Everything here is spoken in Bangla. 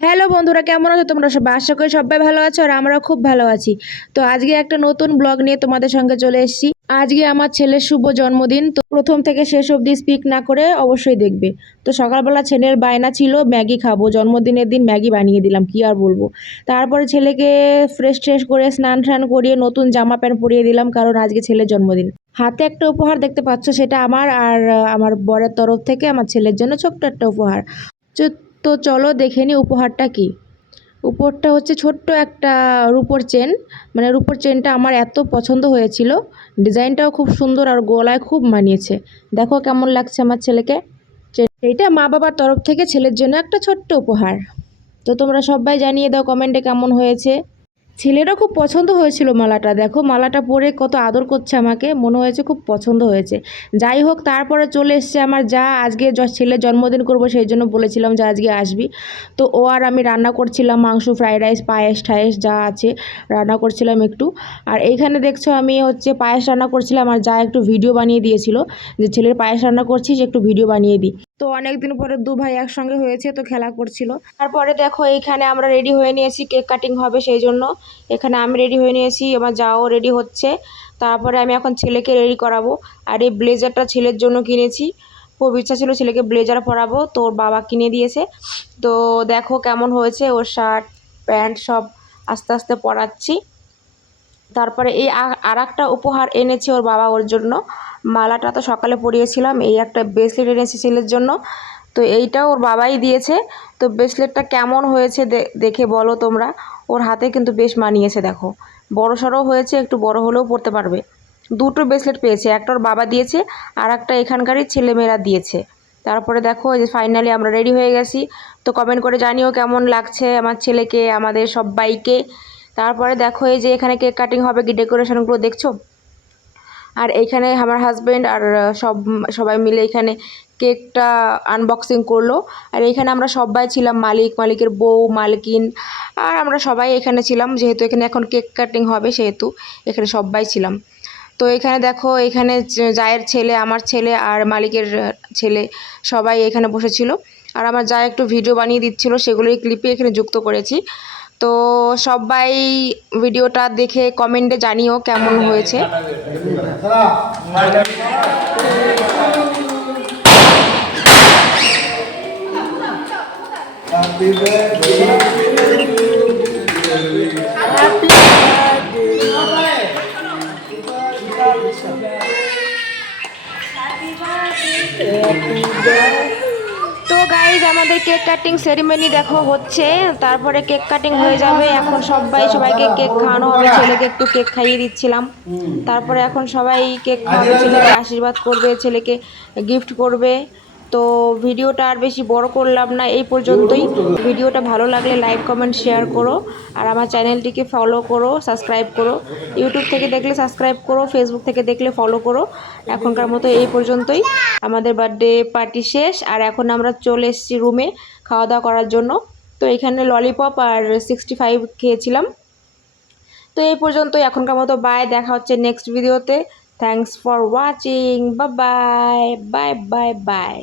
হ্যালো বন্ধুরা, কেমন আছো তোমরা সবাই? আশা করি সবাই ভালো আছো আর আমরাও খুব ভালো আছি। তো আজকে একটা নতুন ব্লগ নিয়ে তোমাদের সঙ্গে চলে এসেছি। আজকে আমার ছেলের শুভ জন্মদিন, তো প্রথম থেকে শেষ অবধি স্পিক না করে অবশ্যই দেখবে। তো সকালবেলা ছেলের বায়না ছিল, ম্যাগি খাব। জন্মদিনের দিন ম্যাগি বানিয়ে দিলাম, কি আর বলব। তারপরে ছেলেকে ফ্রেশ ট্রেশ করে স্নান টান করিয়ে নতুন জামা প্যান্ট পরিয়ে দিলাম, কারণ আজকে ছেলের জন্মদিন। হাতে একটা উপহার দেখতে পাচ্ছ সেটা আমার, আর আমার বরের তরফ থেকে আমার ছেলের জন্য ছোট্ট একটা উপহার। তো চলো দেখে নিই উপহারটা কি। উপরটা হচ্ছে ছোট্ট একটা রূপোর চেন। মানে রূপোর চেনটা আমার এত পছন্দ হয়েছিল। ডিজাইনটাও খুব সুন্দর আর গলায় খুব মানিয়েছে। দেখো কেমন লাগছে আমার ছেলেকে। এইটা মা বাবার তরফ থেকে ছেলের জন্য একটা ছোট্ট উপহার। তো তোমরা সবাই জানিয়ে দাও কমেন্টে কেমন হয়েছে। ছেলেরও খুব পছন্দ হয়েছিল মালাটা। দেখো, মালাটা পরে কত আদর করছে আমাকে, মনে হয়েছে খুব পছন্দ হয়েছে। যাই হোক, তারপরে চলে এসছে আমার যা আজকে ছেলের জন্মদিন করব, সেই জন্য বলেছিলাম যে আজকে আসবি। তো ও আর আমি রান্না করছিলাম মাংস, ফ্রাইড রাইস, পায়েস ঠায়েস যা আছে রান্না করছিলাম একটু। আর এইখানে দেখছ আমি হচ্ছে পায়েস রান্না করছিলাম, আর যা একটু ভিডিও বানিয়ে দিয়েছিল, যে ছেলের পায়েস রান্না করছিস, একটু ভিডিও বানিয়ে দিই তো অনেকদিন পরে দু ভাই একসঙ্গে হয়েছে, তো খেলা করছিল। তারপরে দেখো এইখানে আমরা রেডি হয়ে নিয়েছি কেক কাটিং হবে সেই জন্য। এখানে আমি রেডি হয়ে নিয়েছি আমার যাও রেডি হচ্ছে। তারপরে আমি এখন ছেলেকে রেডি করাবো। আর এই ব্লেজারটা ছেলের জন্য কিনেছি। খুব ইচ্ছা ছিল ছেলেকে ব্লেজার পরাবো, তো ওর বাবা কিনে দিয়েছে। তো দেখো কেমন হয়েছে, ওর শার্ট প্যান্ট সব আস্তে আস্তে পরাচ্ছি। তারপরে এই আর একটা উপহার এনেছে ওর বাবা ওর জন্য। মালাটা তো সকালে পরিয়েছিলাম, এই একটা ব্রেসলেট এনেছে ছেলের জন্য। তো এইটাও ওর বাবাই দিয়েছে। তো ব্রেসলেটটা কেমন হয়েছে দেখে বলো তোমরা। ওর হাতে কিন্তু বেশ মানিয়েছে, দেখো। বড় সড়ো হয়েছে, একটু বড় হলেও পড়তে পারবে। দুটো ব্রেসলেট পেয়েছে, একটা ওর বাবা দিয়েছে আর একটা এখানকারই ছেলেমেয়েরা দিয়েছে। তারপরে দেখো যে ফাইনালি আমরা রেডি হয়ে গেছি। তো কমেন্ট করে জানিও কেমন লাগছে আমার ছেলেকে, আমাদের সবাইকে। তারপরে দেখো এই যে এখানে কেক কাটিং হবে, কি ডেকোরেশনগুলো দেখছ? আর এইখানে আমার হাজবেন্ড আর সব, সবাই মিলে এখানে কেকটা আনবক্সিং করল। আর এখানে আমরা সবাই ছিলাম মালিক, মালিকের বউ, মালকিন, আর আমরা সবাই এখানে ছিলাম, যেহেতু এখানে এখন কেক কাটিং হবে, সেহেতু এখানে সবাই ছিলাম। তো এখানে দেখো, এখানে জায়ের ছেলে, আমার ছেলে আর মালিকের ছেলে সবাই এখানে বসেছিল। আর আমার যা একটু ভিডিও বানিয়ে দিচ্ছিল সেগুলোই ক্লিপে এখানে যুক্ত করেছি। তো সবাই ভিডিওটা দেখে কমেন্টে জানিও কেমন হয়েছে। Happy birthday. গাইজ আমাদের কেক কাটিং সেরিমনি দেখো হচ্ছে। তারপরে কেক কাটিং হয়ে যাবে। এখন সবাই সবাইকে কেক খাওয়ানো হবে। ছেলেকে একটু কেক খাইয়ে দিচ্ছিলাম। তারপরে এখন সবাই কেক খাওয়াবে। ছেলেকে আশীর্বাদ করবে, ছেলেকে গিফট করবে। তো ভিডিওটা আর বেশি বড় করলাম না, এই পর্যন্তই। ভিডিওটা ভালো লাগলে লাইক, কমেন্ট, শেয়ার করো। আর আমার চ্যানেলটিকে ফলো করো সাবস্ক্রাইব করো। ইউটিউব থেকে দেখলে সাবস্ক্রাইব করো ফেসবুক থেকে দেখলে ফলো করো। এখনকার মতো এই পর্যন্তই। আমাদের বার্থডে পার্টি শেষ, আর এখন আমরা চলে এসেছি রুমে খাওয়া দাওয়া করার জন্য। তো এখানে ললিপপ আর সিক্সটি ফাইভ খেয়েছিলাম। তো এই পর্যন্তই, এখনকার মতো বাই দেখা হচ্ছে নেক্সট ভিডিওতে thanks for watching bye bye bye bye bye